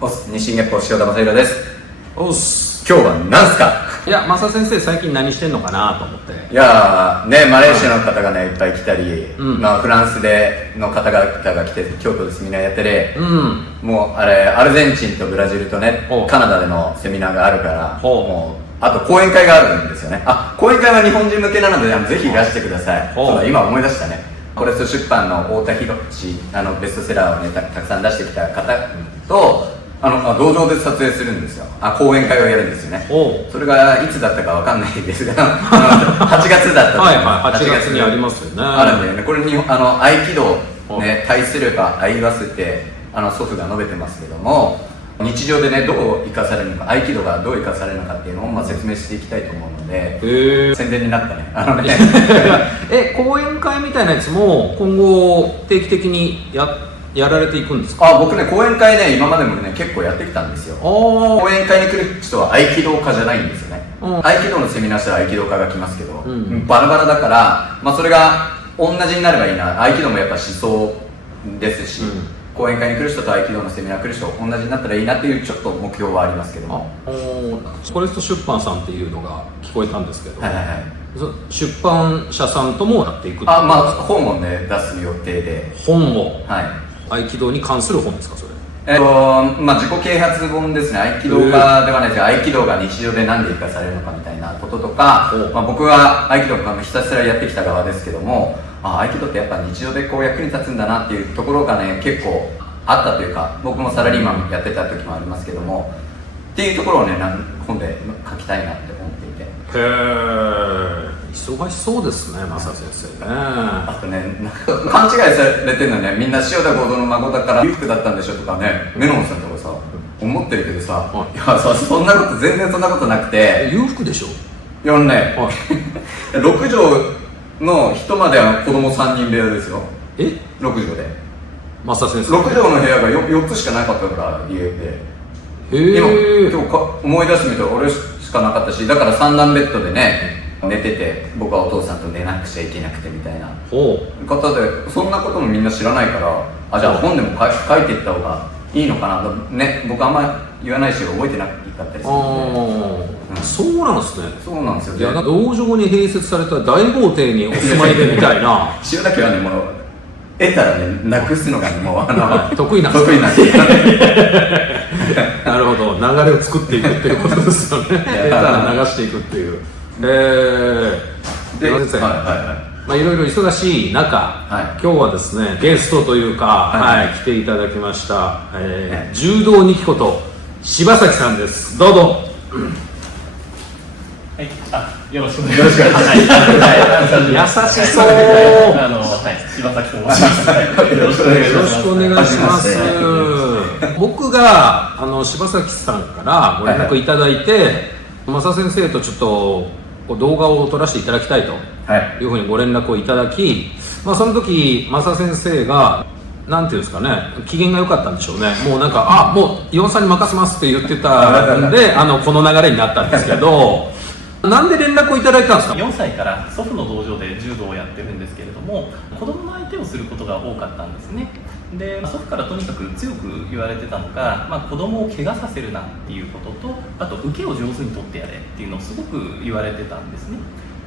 おす、日進月歩塩田正宏です。おっす。今日は何すか？いや、正先生最近何してんのかなと思って。いやーね、マレーシアの方がね、いっぱい来たり、フランスの方々が来て、京都でセミナーやってて、もうあれ、アルゼンチンとブラジルとね、カナダでのセミナーがあるから、もう、あと講演会があるんですよね。講演会は日本人向けなので、ぜひいらしてください。そうだ、今思い出したね。フォレスト出版の太田博士、ベストセラーをね、たくさん出してきた方と、道場で撮影するんですよ。講演会をやるんですよね。それがいつだったかわかんないですが、8月だったと思います。8月にありますよね。あるんだよね。これに合気道ね、対すれば合いますって祖父が述べてますけども、日常でね、どう生かされるのか、合気道がどう生かされるのかっていうのを説明していきたいと思うので、宣伝になったね。講演会みたいなやつも今後定期的にやられていくんですか？僕ね、講演会ね、今までもね、結構やってきたんですよ。講演会に来る人は合気道家じゃないんですよね。合気道のセミナーしたら合気道家が来ますけど、バラバラだから、それが同じになればいいな。合気道もやっぱ思想ですし、講演会に来る人と合気道のセミナー来る人同じになったらいいなっていうちょっと目標はありますけども。フォレスト出版さんっていうのが聞こえたんですけど、出版社さんともやっていくってことですか？本をね、出す予定で。本を？合気道に関する本ですか、それ？自己啓発本ですね。合気道家ではないですが、合気道が日常で何で生かされるのかみたいなこととか、僕は合気道ひたすらやってきた側ですけども、合気道ってやっぱ日常でこう役に立つんだなっていうところがね、結構あったというか、僕もサラリーマンやってた時もありますけども、っていうところをね、本で書きたいなって思っていて。へー、忙しそうですね、正先生ね。あとね、勘違いされてるのね、みんな塩田剛三の孫だから裕福だったんでしょとかね、メノンさんとかさ思ってるけどさ、いやさ、そんなこと全然そんなことなくて。裕福でしょ？いやね、6畳の人までは子供3人部屋ですよ。6畳で正先生6畳の部屋が 4つしかなかったから家で。今日思い出してみたら俺しかなかったし、だから3段ベッドでね寝てて、僕はお父さんと寝なくちゃいけなくてみたいな方で、そんなこともみんな知らないから、じゃあ本でも書いていった方がいいのかなね。僕あんま言わないし覚えてなかったりするので。そうなんですね。そうなんですよ。道場に併設された大豪邸にお住まいでみたいな。塩だけはね、もう得たらね、なくすのがね、もう得意なんですなるほど、流れを作っていくっていうことですよね。得たら流していくっていう。先生、いろいろ忙しい中、今日はですね、ゲストというか、来ていただきました、柔道ニキこと柴崎さんです。どうぞ。よろしくお願いします。優しそう。柴崎と申します。よろしくお願いします。僕が柴崎さんからご連絡いただいて、正先生とちょっと動画を撮らせていただきたいというふうにご連絡をいただき、その時正先生がなんていうんですかね、機嫌が良かったんでしょうね。もうなんかもう岩尾さんに任せますって言ってたんでこの流れになったんですけど。なんで連絡をいただいたんですか？ 4 歳から祖父の道場で柔道をやってるんですけれども、子供の相手をすることが多かったんですね。で、祖父からとにかく強く言われてたのが、子供を怪我させるなっていうことと、あと受けを上手に取ってやれっていうのをすごく言われてたんですね。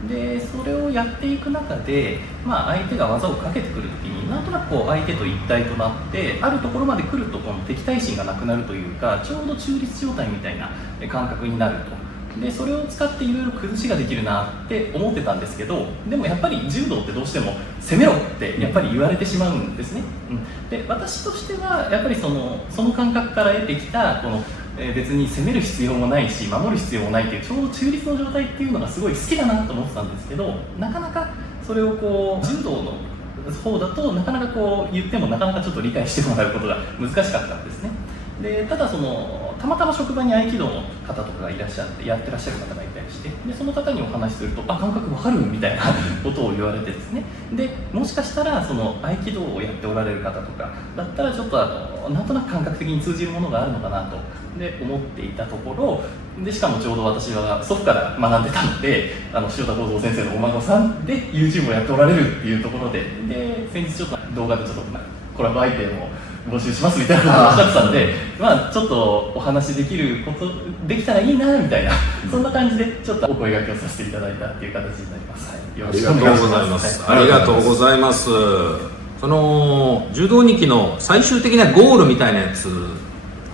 で、それをやっていく中で、相手が技をかけてくるときになんとなく相手と一体となって、あるところまで来るとこの敵対心がなくなるというか、ちょうど中立状態みたいな感覚になると。で、それを使っていろいろ崩しができるなって思ってたんですけど、でもやっぱり柔道ってどうしても攻めろってやっぱり言われてしまうんですね。で、私としてはやっぱりその感覚から得てきたこの別に攻める必要もないし守る必要もないっていうちょうど中立の状態っていうのがすごい好きだなと思ってたんですけど、なかなかそれを柔道の方だとなかなか言ってもなかなかちょっと理解してもらうことが難しかったんですね。で、ただたまたま職場に合気道の方とかがいらっしゃって、やってらっしゃる方がいたりして、でその方にお話しすると感覚わかるみたいなことを言われてですね。で、もしかしたら合気道をやっておられる方とかだったらちょっとなんとなく感覚的に通じるものがあるのかなと思っていたところで、しかもちょうど私は祖父から学んでたので、塩田剛三先生のお孫さんで YouTube をやっておられるっていうところで、先日ちょっと動画でちょっとコラボアイテムを募集しますみたいなことをおっしゃってたんで、まあちょっとお話できることできたらいいなみたいな、そんな感じでちょっとお声掛けをさせていただいたっていう形になります。よろしくお願いします。ありがとうございます。その柔道2期の最終的なゴールみたいなやつっ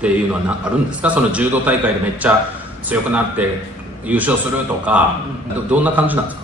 ていうのはあるんですか？その柔道大会でめっちゃ強くなって優勝するとか、どんな感じなんですか？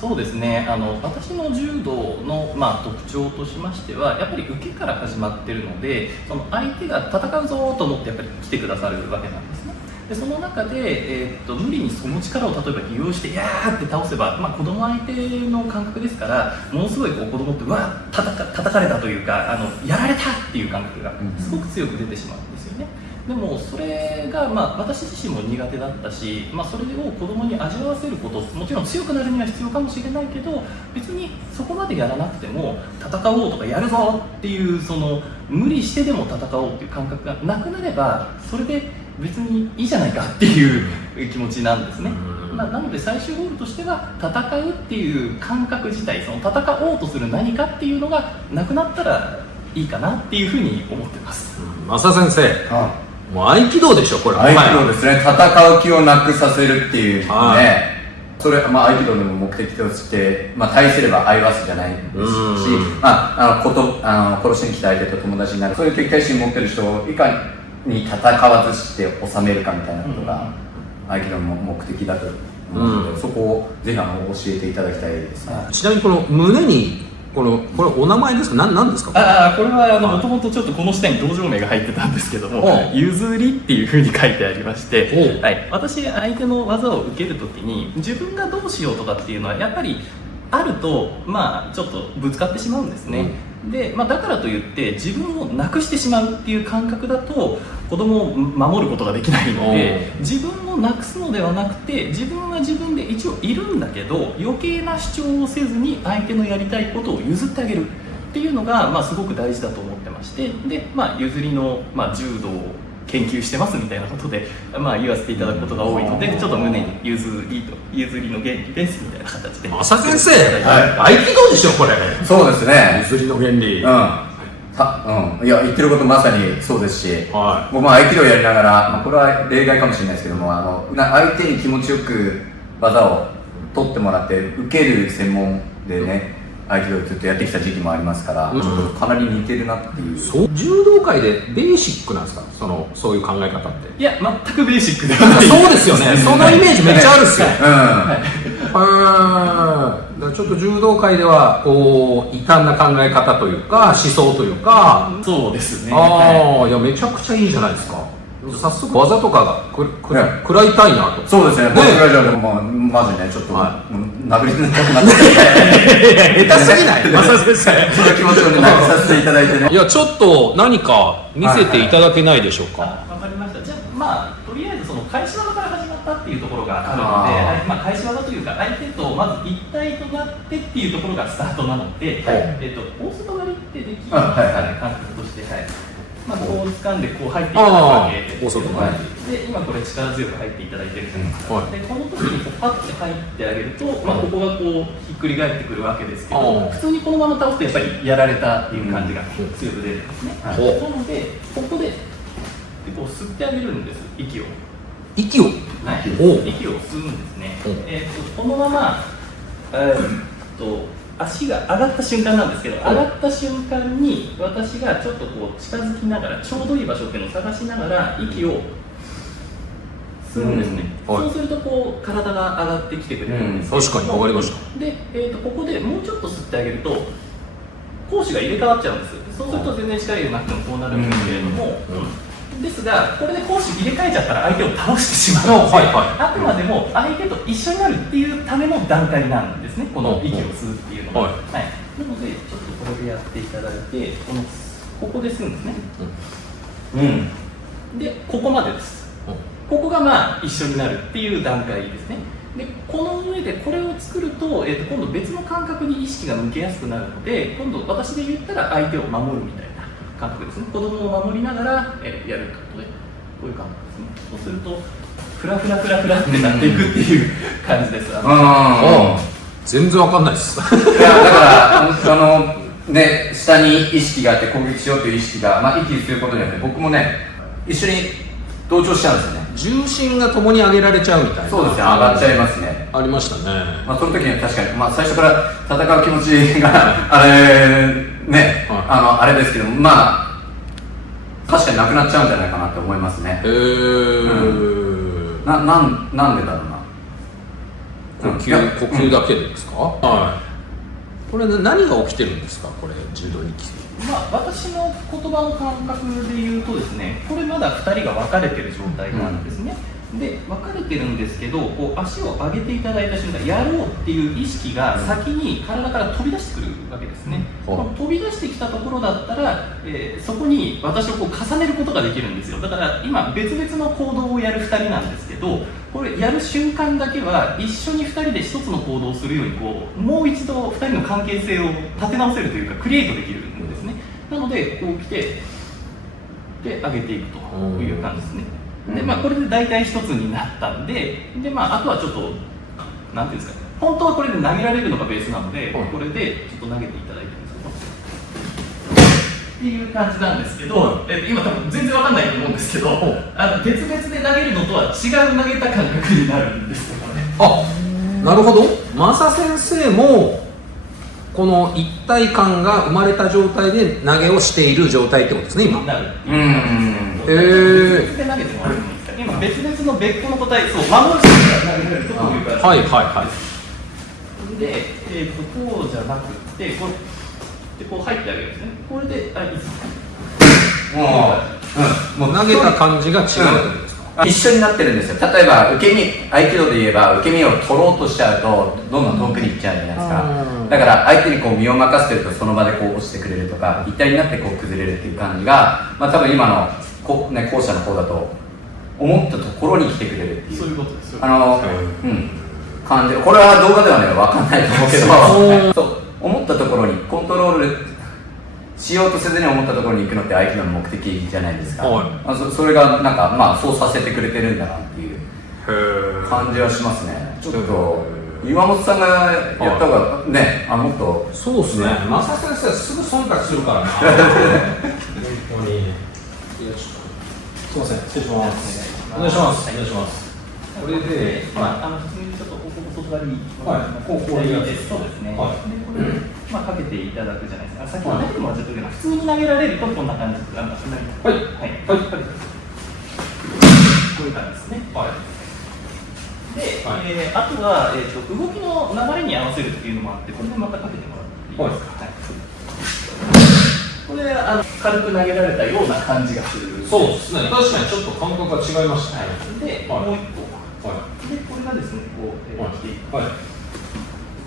そうですね、私の柔道の、特徴としましてはやっぱり受けから始まってるので、その相手が戦うぞと思ってやっぱり来てくださるわけなんですね。でその中で、無理にその力を例えば利用してやーって倒せば、子供相手の感覚ですから、ものすごいこう子供ってうわっ叩かれたというかやられたっていう感覚がすごく強く出てしまうんですよね。でもそれが、私自身も苦手だったし、それを子供に味わわせること、もちろん強くなるには必要かもしれないけど、別にそこまでやらなくても戦おうとかやるぞっていうその無理してでも戦おうっていう感覚がなくなれば、それで別にいいじゃないかっていう気持ちなんですね。なので最終ゴールとしては戦うっていう感覚自体、その戦おうとする何かっていうのがなくなったらいいかなっていうふうに思ってます。増田先生、もう合気道でしょ、これ。合気道ですね。戦う気をなくさせるっていうね。それ、合気道の目的として、対すれば相わすじゃないですし、殺しに来た相手と友達になる。そういう敵対心を持ってる人をいかに戦わずして収めるかみたいなことが、合気道の目的だと思うので、そこをぜひ教えていただきたいですね。ちなみにこの胸に、これお名前ですか？何ですか？これはもともとちょっとこの下に道場名が入ってたんですけども、譲りっていうふうに書いてありまして、私相手の技を受けるときに自分がどうしようとかっていうのはやっぱりあると、ちょっとぶつかってしまうんですね。で、だからといって自分をなくしてしまうっていう感覚だと子供を守ることができないので、自分をなくすのではなくて、自分は自分で一応いるんだけど余計な主張をせずに相手のやりたいことを譲ってあげるっていうのが、すごく大事だと思ってまして、で、譲りの、柔道を研究してますみたいなことで、言わせていただくことが多いので、ちょっと胸に譲りの原理ですみたいな形で。増田先生、合気道でしょこれ。そうですね。譲りの原理。いや、言ってることまさにそうですし、僕も合気道やりながら、これは例外かもしれないですけども、相手に気持ちよく技を取ってもらって受ける専門でね、合気道をずっとやってきた時期もありますから、ちょっとかなり似てるなっていう。柔道界でベーシックなんですか？そういう考え方って。いや、全くベーシックではない。そうですよね。そんなイメージめっちゃあるっすよ。ちょっと柔道界ではこう異端な考え方というか思想というか。そうですね。いやめちゃくちゃいいじゃないですか。早速技とかが食らいたいなと。そうですね。僕らじゃまずね、ちょっと殴りたくなって下手すぎない？増田先生、その気持ちをね、なくさせていただいてね。いや、ちょっと何か見せていただけないでしょうか？わかりました。じゃあとりあえずその返し技から始まったっていうところがあるので、返し技というか相手とまず一体となってっていうところがスタートなので、大外刈りってできますかね、感覚として。こう掴んでこう入っていただくわけですけど、で今これ力強く入っていただいてるじゃないですか。でこの時にこうパッて入ってあげると、ここがこうひっくり返ってくるわけですけど、普通にこのまま倒すとやっぱりやられたっていう感じが強く出るんですね。なのでここでこう吸ってあげるんです、息を。息を吸うんですね。このまま足が上がった瞬間なんですけど、上がった瞬間に私がちょっとこう近づきながら、ちょうどいい場所っていうのを探しながら息を吸うんですね。そうするとこう体が上がってきてくれるんですけど、確かに分かりました。で、ここでもうちょっと吸ってあげると攻守が入れ替わっちゃうんです。そうすると全然力入れなくてもこうなるんですけれども、ですがこれで攻守入れ替えちゃったら相手を倒してしまうので、あくまでも相手と一緒になるっていうための段階なんですね、この息を吸うっていうのは。なのでちょっとこれでやっていただいて、ここで吸うんですね。でここまでです。ここが一緒になるっていう段階ですね。でこの上でこれを作ると、今度別の感覚に意識が向けやすくなるので、今度私で言ったら相手を守るみたいな感覚ですね。子供を守りながら、やるということで、こういう感覚ですね。そうするとフラフラフラフラってなっていくっていう感じです。全然わかんないです。いやだからね、下に意識があって攻撃しようという意識が、まあ、息することによって僕もね一緒に同調しちゃうんですよね。重心が共に上げられちゃうみたいな。そうですね、上がっちゃいますね。ありましたね。まあ、その時には確かに、まあ、最初から戦う気持ちがあれね、あれですけど、まあ確かになくなっちゃうんじゃないかなって思いますね。なんでだろうな。呼吸だけでですか？はい。これ何が起きてるんですか？これ柔道に来て。まあ、私の言葉の感覚で言うとですね、これまだ2人が分かれてる状態なんですね。で分かれてるんですけど、こう足を上げていただいた瞬間、やろうっていう意識が先に体から飛び出してくるわけですね。この飛び出してきたところだったら、そこに私をこう重ねることができるんですよ。だから今別々の行動をやる2人なんですけど、これやる瞬間だけは一緒に2人で1つの行動をするようにこうもう一度2人の関係性を立て直せるというかクリエイトできるんですね。なのでこう来てで上げていくという感じですね。でまあ、これで大体一つになったんで、まあ、あとはちょっとなんていうんですかね、本当はこれで投げられるのがベースなので、これでちょっと投げていただいてるんですけどっていう感じなんですけど、今多分全然わかんないと思うんですけど、別々で投げるのとは違う投げた感覚になるんですよね。あ、なるほど。マサ先生もこの一体感が生まれた状態で投げをしている状態ってことですね、今。なる。別々で投げてもらうんですか。今別々の別個の個体、そう、守る人が投げられるとこういう感じ。はいはいはい。で、こうじゃなくて、こう入ってあげるんですね。これで、いいですか。もう投げた感じが違うってことですか。一緒になってるんですよ。例えば受け身、合気道で言えば受け身を取ろうとしちゃうとどんどん遠くに行っちゃうじゃないですか。だから相手にこう身を任せてるとその場でこう落ちてくれるとか一体になってこう崩れるっていう感じが、まあ、多分今の後者の方だと思ったところに来てくれるっていう、そういうことですよ。感じ。これは動画ではね分かんないと思うけどそう思ったところにコントロールしようとせずに思ったところに行くのって合気道の目的じゃないですか。それがなんかまあそうさせてくれてるんだなっていう感じはしますね。ちょっと岩本さんがやった方がね、もっとそうですね。マサ先生すぐ忖度するからな。本当に。すみません、失礼します。お願いします。お願いします。これで、普通にちょっと外側に、こういうやつ。そうですね。でこれかけていただくじゃないですか。先ほど投げてもらっちゃったけど、普通に投げられるとこんな感じです。はいはい。こういう感じですね。で、あとは、動きの流れに合わせるっていうのもあって、これでまたかけてもらっていいですか。これ軽く投げられたような感じがする。そうですね。確かにちょっと感覚が違いましたね。で、もう一個。で、これがですね、こう、来ていく。っ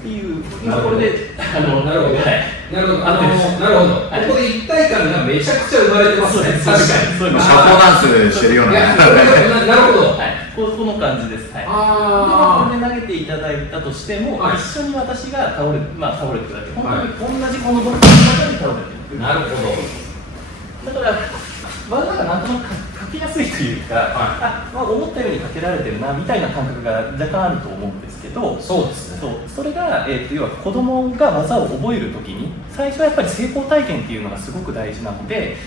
ていう、これで、なるほど。なるほど。ここで一体感がめちゃくちゃ生まれてますね。確かに。そういうの。社交ダンスしてるような。なるほど。この感じです。で、これで投げていただいたとしても、一緒に私が倒れてくだけ。本当に同じこの動きの中に倒れてる。なるほど。だから、技がなんとなくかけやすいというか、思ったようにかけられてるなみたいな感覚が若干あると思うんですけど、そうですね。それが、要は子供が技を覚えるときに、最初はやっぱり成功体験っていうのがすごく大事なので、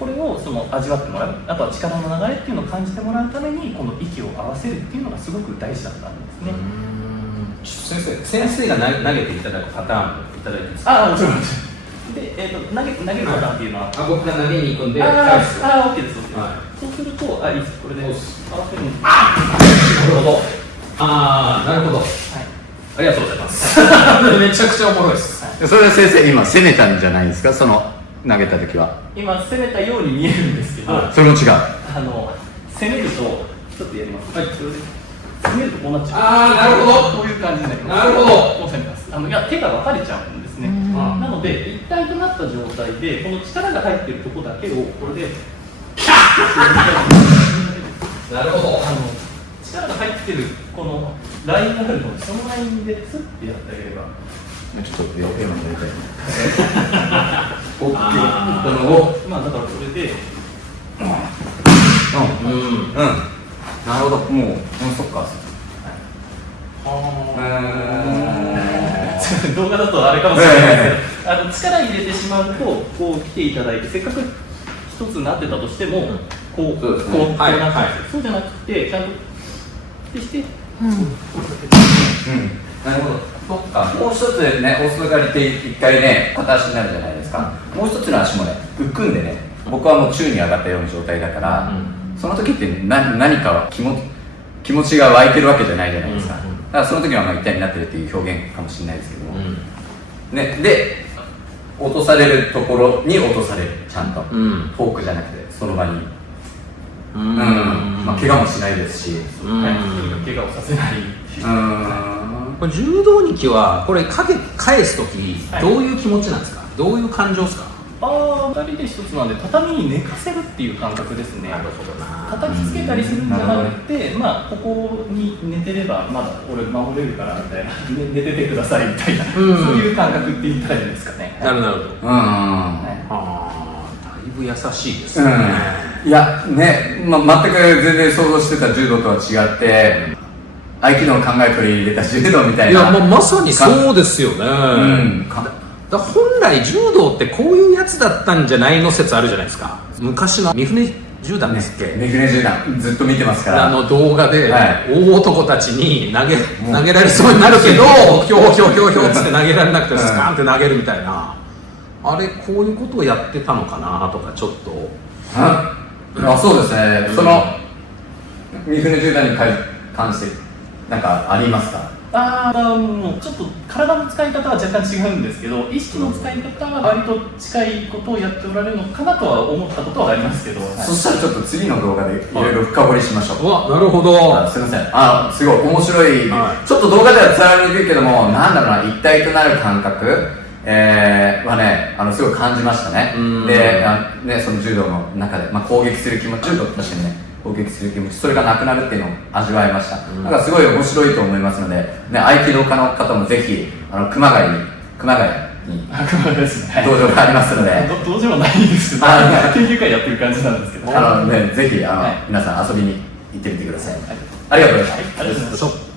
これを味わってもらう、あとは力の流れっていうのを感じてもらうために、この息を合わせるっていうのがすごく大事だったんですね。先生が投げていただくパターンをいただいていいですか？もちろん。で、投げるパターンっていうのは、僕が投げに行くんで、返す。OK です。そうすると、いいです。これで、なるほど。なるほど。ありがとうございます。めちゃくちゃおもろいです。それは先生今攻めたんじゃないですか、その投げた時は。今攻めたように見えるんですけど、それも違う。攻めるとちょっとやります。攻めるとこうなっちゃう。なるほど。こういう感じになります。なるほど。こう攻めます。いや手が分かれちゃうんですね。なので一体となった状態でこの力が入っているところだけをこれでなるほど。力が入ってるこのラインがあるので、そのラインでスッてやってあげれば。ちょっと絵をやりたい。だからこれで、なるほど。もうそっか。動画だとあれかもしれないですけ力入れてしまうとこう来ていただいて、せっかく一つなってたとしても、こうなってますよ。そうじゃなくてちゃんとして、なるほど。そっか。もう一つね、大外刈りって一回ね、片足になるじゃないですか。もう一つの足もね、浮くんでね、僕はもう宙に上がったような状態だから、その時って何か気持ちが湧いてるわけじゃないじゃないですか。だからその時はまあ一体になってるっていう表現かもしれないですけども、ね、で落とされるところに落とされる、ちゃんと、フォークじゃなくてその場に、まあ怪我もしないですし、怪我をさせない。これ柔道着はこれ返す時どういう気持ちなんですか？どういう感情ですか？2人で一つなんで、畳に寝かせるっていう感覚ですね。なるほどな。叩きつけたりするんじゃなくて、まあここに寝てればまだ俺守れるからみたいな、寝ててくださいみたいな、そういう感覚って言ったらいいんですかね。なるほど。だいぶ優しいですね。いやね、全く全然想像してた柔道とは違って、合気道の考え取り入れた柔道みたいな。いや、もうまさにそうですよね。だ本来柔道ってこういうやつだったんじゃないの説あるじゃないですか。昔の三船柔団ですっけ、三船柔団ずっと見てますから、動画で、大男たちに投げられそうになるけどひょうひょうひょうひょうっつって投げられなくてスカーンって投げるみたいな、あれこういうことをやってたのかなとかちょっとそうですね、その三船柔団に関してなんかありますか？もうちょっと体の使い方は若干違うんですけど、意識の使い方は割と近いことをやっておられるのかなとは思ったことはありますけど、そしたらちょっと次の動画でいろいろ深掘りしましょう。なるほど。すいません、すごい面白い、ちょっと動画では伝わりにくいけども、なんだろうな、一体となる感覚、はね、すごい感じましたね。で、その柔道の中で、攻撃する気持ち、柔道としてね、攻撃する気持ち、それがなくなるっていうのを味わいました。だからすごい面白いと思いますので、ね、合気道家の方もぜひ熊谷にですね、道場がありますので、道場はないんですけど、研究会やってる感じなんですけど、ぜひ皆さん遊びに行ってみてください。ありがとうございました。